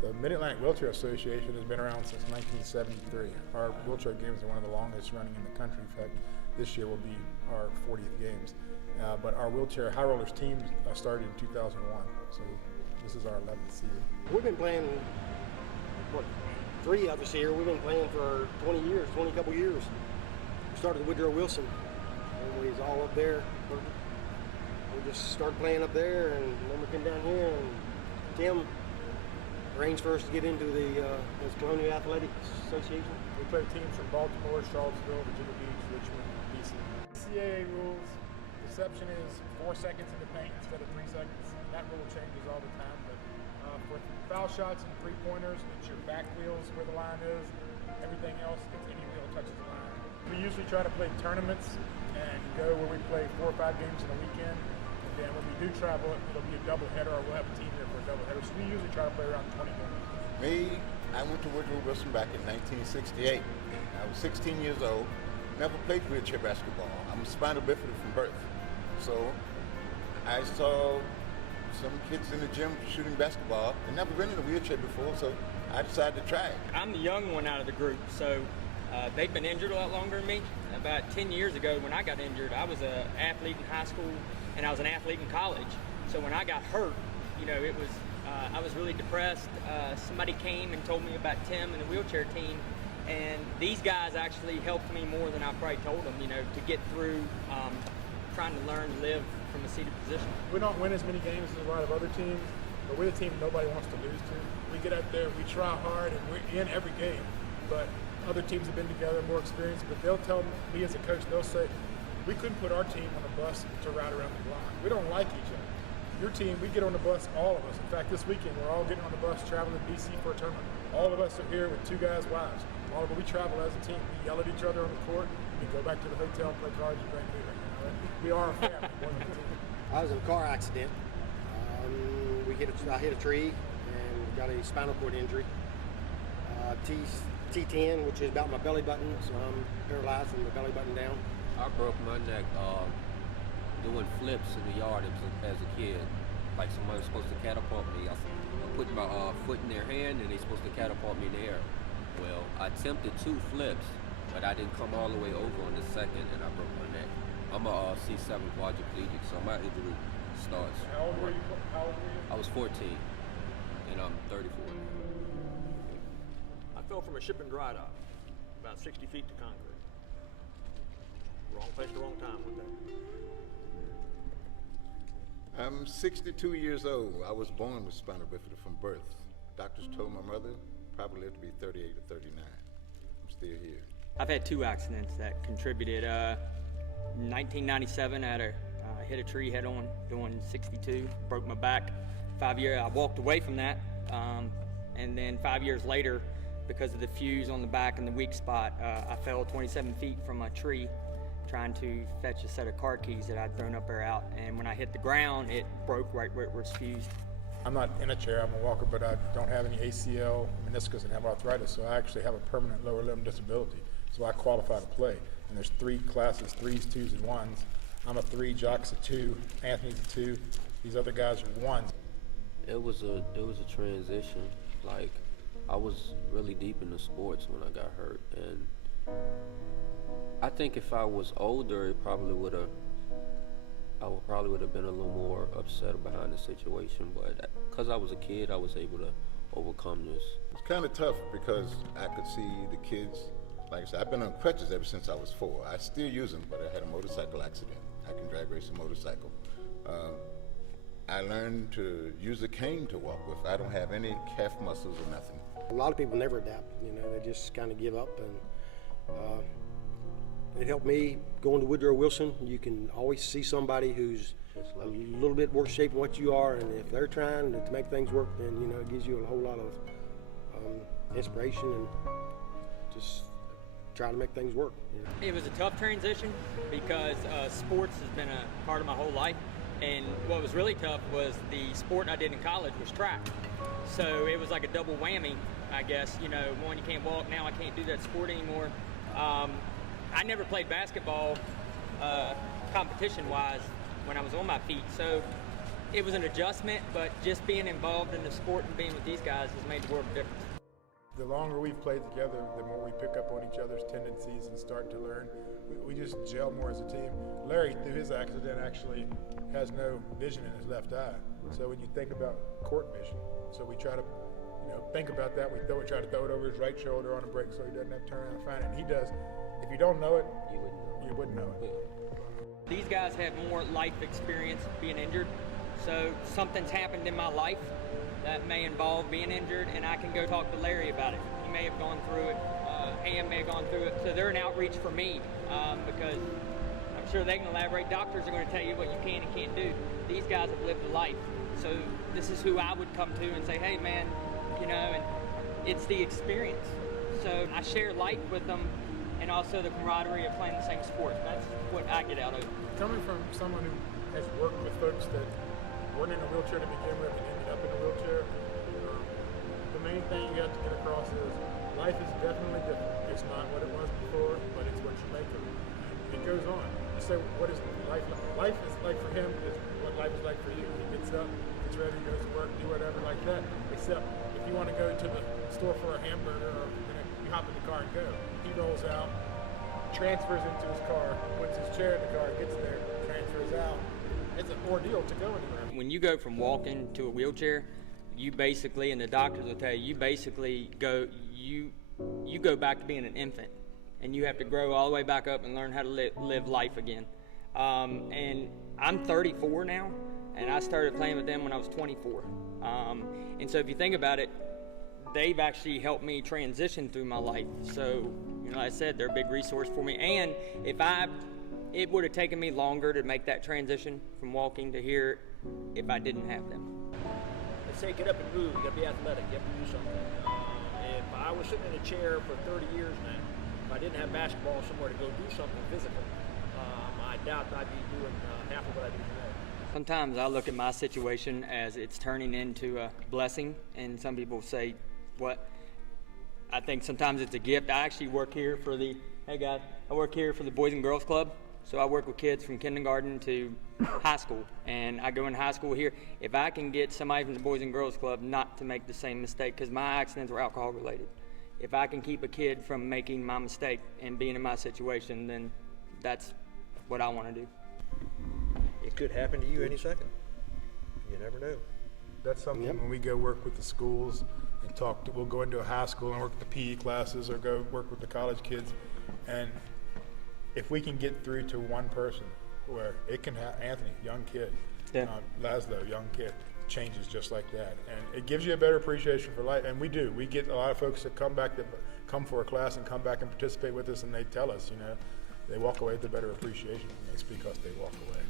The Mid-Atlantic Wheelchair Association has been around since 1973. Our wheelchair games are one of the longest running in the country. In fact, this year will be our 40th games. But our wheelchair high rollers team started in 2001, so this is our 11th year. We've been playing, three of us here. We've been playing for 20 couple years. We started with Woodrow Wilson, and we was all up there. We just started playing up there, and then we came down here, and Tim arranged for us to get into the Colonial Athletic Association. We play teams from Baltimore, Charlottesville, Virginia Beach, Richmond, DC. CAA rules, reception is 4 seconds in the paint instead of 3 seconds. That rule changes all the time, but for foul shots and three-pointers, it's your back wheels where the line is. Everything else, it's any wheel touches the line. We usually try to play tournaments and go where we play 4 or 5 games in a weekend. And when we do travel, it'll be a doubleheader, or we'll have a team here for a doubleheader. So we usually try to play around 20 games. Me, I went to Woodrow Wilson back in 1968. I was 16 years old. Never played wheelchair basketball. I'm spinal bifida from birth. So I saw some kids in the gym shooting basketball. I'd never been in a wheelchair before, so I decided to try it. I'm the young one out of the group, so they've been injured a lot longer than me. About 10 years ago when I got injured, I was an athlete in high school and I was an athlete in college. So when I got hurt, it was I was really depressed. Somebody came and told me about Tim and the wheelchair team, and these guys actually helped me more than I probably told them, to get through trying to learn to live from a seated position. We don't win as many games as a lot of other teams, but we're the team nobody wants to lose to. We get out there, we try hard, and we're in every game. But other teams have been together, more experienced, but they'll tell me as a coach, they'll say, we couldn't put our team on a bus to ride around the block. We don't like each other. Your team, we get on the bus, all of us. In fact, this weekend, we're all getting on the bus traveling to DC for a tournament. All of us are here with 2 guys' wives. All of us, we travel as a team. We yell at each other on the court. We go back to the hotel, play cards, and drink beer. We are a family, more than a team. I was in a car accident. I hit a tree and got a spinal cord injury. T10, which is about my belly button, so I'm paralyzed from the belly button down. I broke my neck doing flips in the yard as a kid. Like somebody was supposed to catapult me. I put my foot in their hand and they're supposed to catapult me in the air. Well, I attempted 2 flips, but I didn't come all the way over on the second and I broke my neck. I'm a C7 quadriplegic, so my injury starts. How old were you? I was 14 and I'm 34. I fell from a ship in dry dock, about 60 feet to concrete. Wrong place at the wrong time one day. I'm 62 years old. I was born with spinal bifida from birth. Doctors told my mother probably lived to be 38 or 39. I'm still here. I've had 2 accidents that contributed. 1997, I hit a tree head on doing 62, broke my back. 5 years, I walked away from that, and then 5 years later, because of the fuse on the back and the weak spot, I fell 27 feet from a tree trying to fetch a set of car keys that I'd thrown up there out, and when I hit the ground, it broke right where it was fused. I'm not in a chair, I'm a walker, but I don't have any ACL, meniscus, and have arthritis, so I actually have a permanent lower limb disability, so I qualify to play. And there's 3 classes, 3s, 2s, and 1s. I'm a 3, Jock's a 2, Anthony's a 2, these other guys are 1s. It was a transition. Like, I was really deep into sports when I got hurt, and I think if I was older, I probably would have been a little more upset behind the situation, but because I was a kid, I was able to overcome this. It's kind of tough because I could see the kids. Like I said, I've been on crutches ever since I was 4. I still use them, but I had a motorcycle accident. I can drag race a motorcycle. I learned to use a cane to walk with. I don't have any calf muscles or nothing. A lot of people never adapt, they just kind of give up, and it helped me going to Woodrow Wilson. You can always see somebody who's a little bit worse shape than what you are, and if they're trying to make things work, then it gives you a whole lot of inspiration and just try to make things work. It was a tough transition because sports has been a part of my whole life, and what was really tough was the sport I did in college was track. So it was like a double whammy, I guess. One, you can't walk, now I can't do that sport anymore. I never played basketball competition-wise when I was on my feet, so it was an adjustment, but just being involved in the sport and being with these guys has made the world of difference. The longer we've played together, the more we pick up on each other's tendencies and start to learn. We just gel more as a team. Larry, through his accident, actually has no vision in his left eye. So when you think about court vision, so we try to, think about that. We try to throw it over his right shoulder on a break so he doesn't have to turn around and find it. And he does. If you don't know it, you wouldn't know it. These guys have more life experience being injured. So something's happened in my life that may involve being injured, and I can go talk to Larry about it. He may have gone through it. Ham may have gone through it. So they're an outreach for me because I'm sure they can elaborate. Doctors are going to tell you what you can and can't do. These guys have lived a life. So this is who I would come to and say, hey, man, and it's the experience. So I share life with them and also the camaraderie of playing the same sport. That's what I get out of it. Coming from someone who has worked with folks that weren't in a wheelchair to begin with and ended up in a wheelchair, the main thing you have to get across is life is definitely different. It's not what it was before, but it's what you make of it. It goes on. You say, what is life like? Life is like for him is what life is like for you. He gets up, gets ready, goes to work, do whatever like that. Except if you want to go to the store for a hamburger or you hop in the car and go. He rolls out, transfers into his car, puts his chair in the car, gets there, transfers out. It's an ordeal to go anywhere. When you go from walking to a wheelchair, you basically, and the doctors will tell you, you basically go, you go back to being an infant, and you have to grow all the way back up and learn how to live life again. And I'm 34 now, and I started playing with them when I was 24. And so if you think about it, they've actually helped me transition through my life. So, like I said, they're a big resource for me. And it would have taken me longer to make that transition from walking to here if I didn't have them. They say get up and move. You got to be athletic. You have to do something. If I was sitting in a chair for 30 years now, if I didn't have basketball somewhere to go do something physical, I doubt I'd be doing half of what I do today. Sometimes I look at my situation as it's turning into a blessing, and some people say, what? I think sometimes it's a gift. I actually work here for I work here for the Boys and Girls Club. So I work with kids from kindergarten to high school, and I go in high school here. If I can get somebody from the Boys and Girls Club not to make the same mistake, because my accidents were alcohol related, if I can keep a kid from making my mistake and being in my situation, then that's what I want to do. It could happen to you any second. You never know. That's something when we go work with the schools and we'll go into a high school and work with the PE classes or go work with the college kids, and if we can get through to one person where it can have Anthony, young kid, Laszlo, young kid, changes just like that. And it gives you a better appreciation for life. And we do. We get a lot of folks that come for a class and come back and participate with us, and they tell us, they walk away with a better appreciation. And it's because they walk away.